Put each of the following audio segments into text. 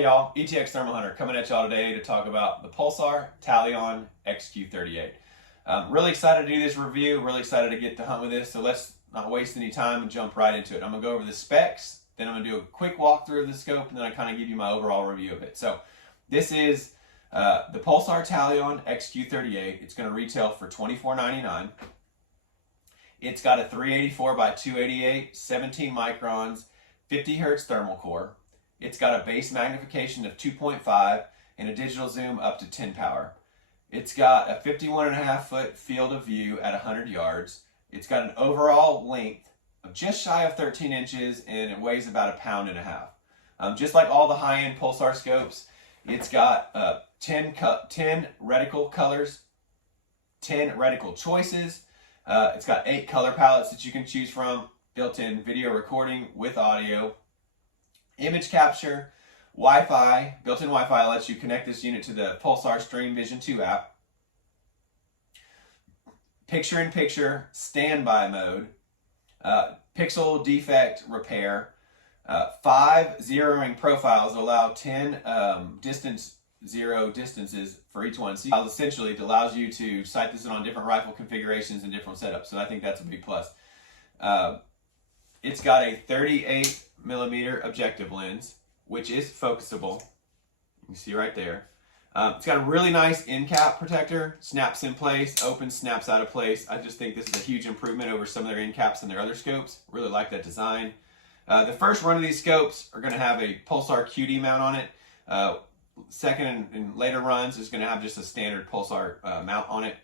Hey y'all, ETX Thermal Hunter coming at y'all today to talk about the Pulsar Talion XQ38. Really excited to do this review, really excited to get to hunt with this, so let's not waste any time and jump right into it. I'm going to go over the specs, then I'm going to do a quick walkthrough of the scope, and then I kind of give you my overall review of it. So this is the Pulsar Talion XQ38. It's going to retail for $24.99. It's got a 384 by 288, 17 microns, 50 hertz thermal core. It's got a base magnification of 2.5 and a digital zoom up to 10 power. It's got a 51.5 foot field of view at 100 yards. It's got an overall length of just shy of 13 inches and it weighs about 1.5 pounds. Just like all the high-end Pulsar scopes, it's got 10 reticle colors, 10 reticle choices. It's got 8 color palettes that you can choose from, built-in video recording with audio, image capture, Wi-Fi. Built-in Wi-Fi lets you connect this unit to the Pulsar Stream Vision 2 app. Picture-in-picture standby mode, pixel defect repair, 5 zeroing profiles that allow 10 zero distances for each one. So essentially it allows you to sight this in on different rifle configurations and different setups. So I think that's a big plus. It's got a 38mm objective lens, which is focusable. You can see right there. It's got a really nice end cap protector. Snaps in place, opens, snaps out of place. I just think this is a huge improvement over some of their end caps and their other scopes. Really like that design. The first run of these scopes are going to have a Pulsar QD mount on it. Second and later runs is going to have just a standard Pulsar mount on it.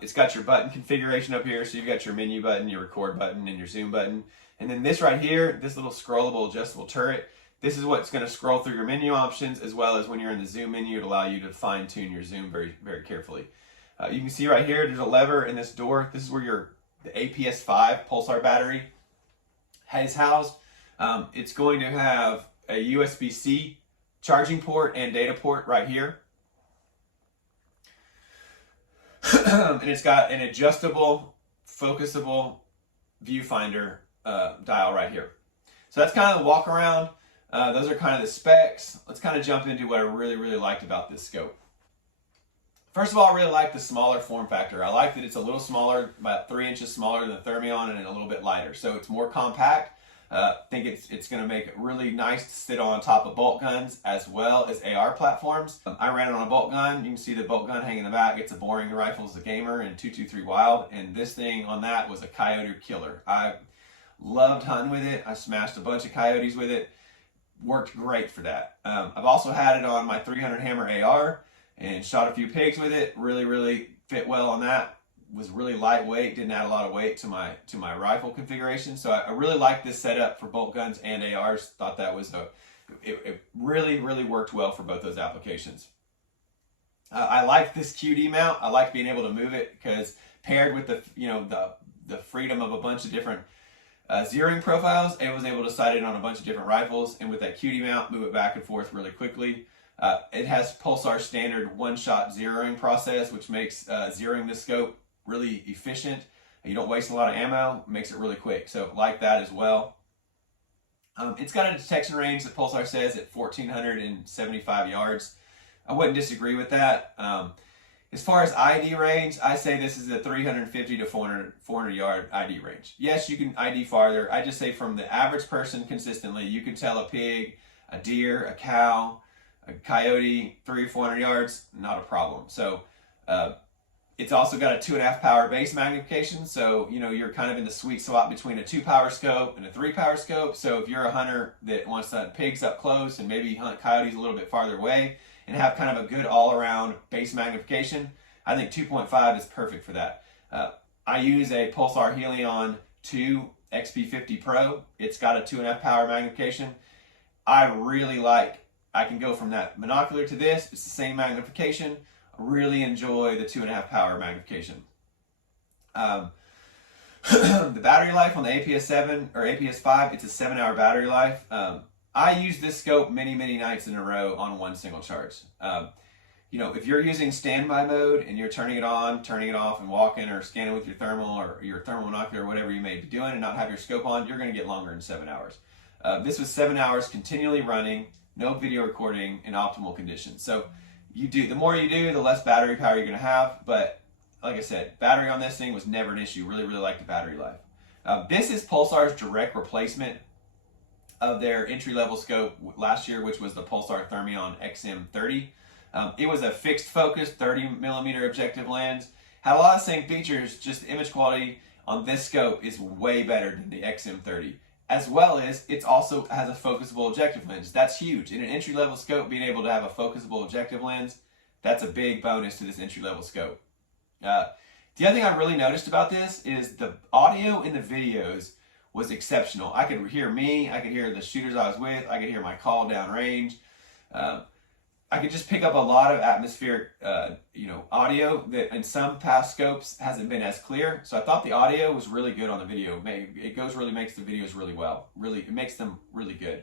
It's got your button configuration up here, so you've got your menu button, your record button, and your zoom button. And then this right here, this little scrollable adjustable turret, this is what's going to scroll through your menu options, as well as when you're in the zoom menu, it'll allow you to fine tune your zoom very, very carefully. You can see right here, there's a lever in this door. This is where the APS-5 Pulsar battery is housed. It's going to have a USB-C charging port and data port right here. And it's got an adjustable, focusable viewfinder dial right here. So that's kind of the walk around. Those are kind of the specs. Let's kind of jump into what I really, really liked about this scope. First of all, I really like the smaller form factor. I like that it's a little smaller, about 3 inches smaller than the Thermion, and a little bit lighter. So it's more compact. I think it's going to make it really nice to sit on top of bolt guns as well as AR platforms. I ran it on a bolt gun. You can see the bolt gun hanging in the back. It's a boring rifle as a gamer and 223 Wild, and this thing on that was a coyote killer. I loved hunting with it. I smashed a bunch of coyotes with it. Worked great for that. I've also had it on my 300 Hammer AR and shot a few pigs with it. Really, really fit well on that. Was really lightweight, didn't add a lot of weight to my rifle configuration. So I really like this setup for bolt guns and ARs. Thought that was it really, really worked well for both those applications. I like this QD mount. I like being able to move it because paired with the freedom of a bunch of different zeroing profiles, I was able to sight it on a bunch of different rifles, and with that QD mount, move it back and forth really quickly. It has Pulsar standard one-shot zeroing process, which makes zeroing the scope really efficient. You don't waste a lot of ammo, makes it really quick. So like that as well. It's got a detection range that Pulsar says at 1,475 yards. I wouldn't disagree with that. As far as ID range, I say this is a 350 to 400 yard ID range. Yes, you can ID farther. I just say from the average person consistently, you can tell a pig, a deer, a cow, a coyote, 300 or 400 yards, not a problem. So it's also got a 2.5 power base magnification. So, you're kind of in the sweet spot between a 2 power scope and a 3 power scope. So if you're a hunter that wants to hunt pigs up close and maybe hunt coyotes a little bit farther away and have kind of a good all-around base magnification, I think 2.5 is perfect for that. I use a Pulsar Helion 2 XP50 Pro. It's got a 2.5 power magnification. I can go from that monocular to this. It's the same magnification. I really enjoy the 2.5 power magnification. The battery life on the APS-7 or APS-5, it's a 7-hour battery life. I use this scope many, many nights in a row on one single charge. If you're using standby mode and you're turning it on, turning it off, and walking or scanning with your thermal or your thermal monocular, whatever you may be doing, and not have your scope on, you're going to get longer than 7 hours. This was 7 hours continually running, no video recording in optimal conditions. So the more you do, the less battery power you're going to have. But like I said, battery on this thing was never an issue. Really, really like the battery life. This is Pulsar's direct replacement of their entry-level scope last year, which was the Pulsar Talion XM3. It was a fixed focus 30mm objective lens. Had a lot of the same features, just the image quality on this scope is way better than the XM30. As well as it also has a focusable objective lens. That's huge. In an entry-level scope, being able to have a focusable objective lens, that's a big bonus to this entry-level scope. The other thing I really noticed about this is the audio in the videos was exceptional. I could hear me, I could hear the shooters I was with, I could hear my call down range. I could just pick up a lot of atmospheric audio that in some past scopes hasn't been as clear. So I thought the audio was really good on the video. It makes the videos really well. It makes them really good.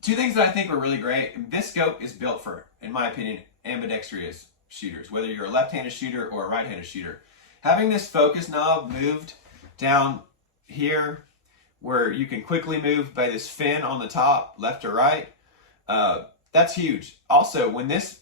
Two things that I think were really great. This scope is built for, in my opinion, ambidextrous shooters, whether you're a left-handed shooter or a right-handed shooter. Having this focus knob moved down here where you can quickly move by this fin on the top, left or right, that's huge. Also, when this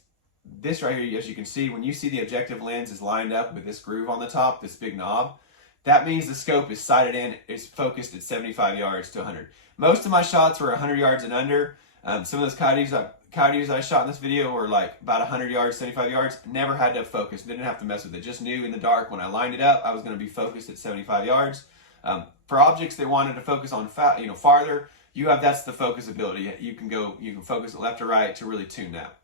right here, as you can see, when you see the objective lens is lined up with this groove on the top, this big knob, that means the scope is sighted in, it's focused at 75 yards to 100. Most of my shots were 100 yards and under. Some of those coyotes I shot in this video were like about 100 yards, 75 yards. Never had to focus, didn't have to mess with it. Just knew in the dark when I lined it up, I was going to be focused at 75 yards. For objects that wanted to focus on farther, that's the focusability. You can focus it left or right to really tune that.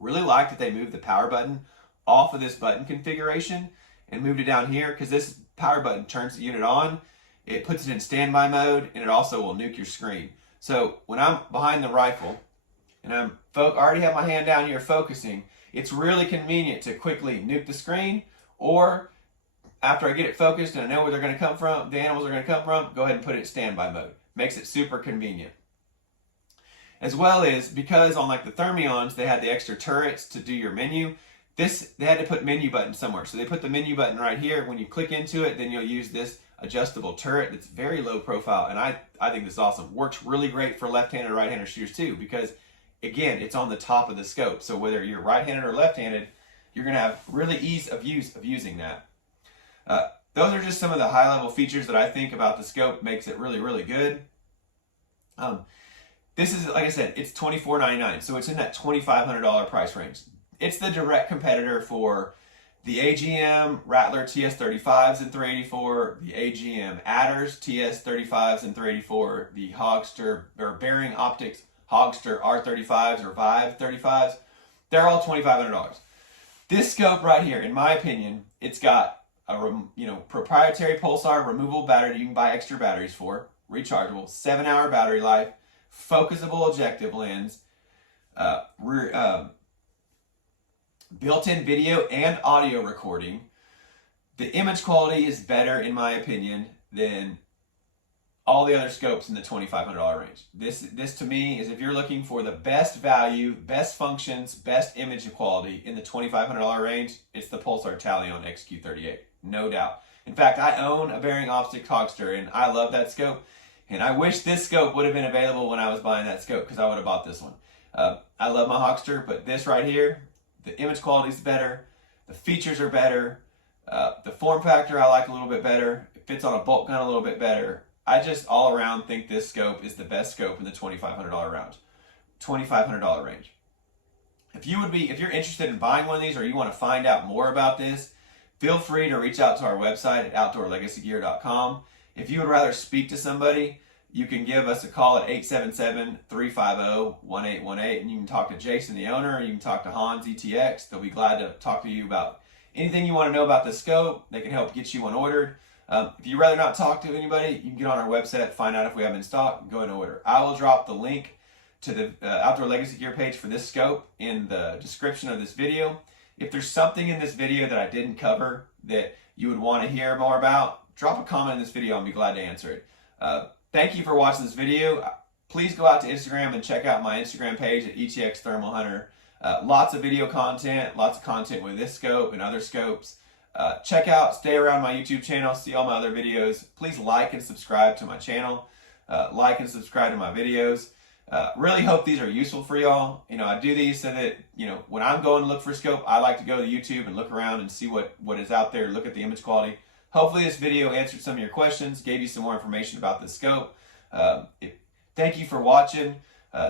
Really like that they moved the power button off of this button configuration and moved it down here, because this power button turns the unit on, it puts it in standby mode, and it also will nuke your screen. So when I'm behind the rifle and I already have my hand down here focusing, it's really convenient to quickly nuke the screen, or after I get it focused and I know where they're going to come from, the animals are going to come from, go ahead and put it in standby mode. Makes it super convenient. As well as, because on like the Thermions, they had the extra turrets to do your menu, they had to put menu button somewhere. So they put the menu button right here. When you click into it, then you'll use this adjustable turret that's very low profile. And I think this is awesome. Works really great for left-handed or right-handed shooters too, because again, it's on the top of the scope. So whether you're right-handed or left-handed, you're going to have really ease of using that. Those are just some of the high-level features that I think about the scope makes it really, really good. This is, like I said, it's $24.99, so it's in that $2,500 price range. It's the direct competitor for the AGM Rattler TS35s and 384, the AGM Adders TS35s and 384, the Hogster or Bearing Optics Hogster R35s or Vive 35s. They're all $2,500. This scope right here, in my opinion, it's got a proprietary Pulsar removable battery you can buy extra batteries for, rechargeable, 7-hour battery life, focusable objective lens, built-in video and audio recording. The image quality is better, in my opinion, than all the other scopes in the $2,500 range. This to me is, if you're looking for the best value, best functions, best image quality in the $2,500 range, it's the Pulsar Talion XQ38, no doubt. In fact, I own a Bearing Optics Hogster, and I love that scope. And I wish this scope would have been available when I was buying that scope, because I would have bought this one. I love my Hogster, but this right here, the image quality is better, the features are better, the form factor I like a little bit better, it fits on a bolt gun a little bit better. I just all around think this scope is the best scope in the $2,500 range. If you're interested in buying one of these, or you want to find out more about this, feel free to reach out to our website at outdoorlegacygear.com. If you would rather speak to somebody, you can give us a call at 877-350-1818, and you can talk to Jason, the owner, or you can talk to Hans ETX. They'll be glad to talk to you about anything you want to know about the scope. They can help get you one ordered. If you'd rather not talk to anybody, you can get on our website, find out if we have in stock, and go and order. I will drop the link to the Outdoor Legacy Gear page for this scope in the description of this video. If there's something in this video that I didn't cover that you would want to hear more about, drop a comment in this video. I'll be glad to answer it. Thank you for watching this video. Please go out to Instagram and check out my Instagram page at ETX Thermal Hunter. Lots of video content, lots of content with this scope and other scopes. Stay around my YouTube channel, see all my other videos. Please like and subscribe to my channel. like and subscribe to my videos. Really hope these are useful for y'all. You know, I do these so that, you know, when I'm going to look for a scope, I like to go to YouTube and look around and see what is out there, look at the image quality. Hopefully this video answered some of your questions, gave you some more information about the scope. Thank you for watching.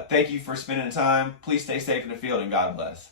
Thank you for spending time. Please stay safe in the field, and God bless.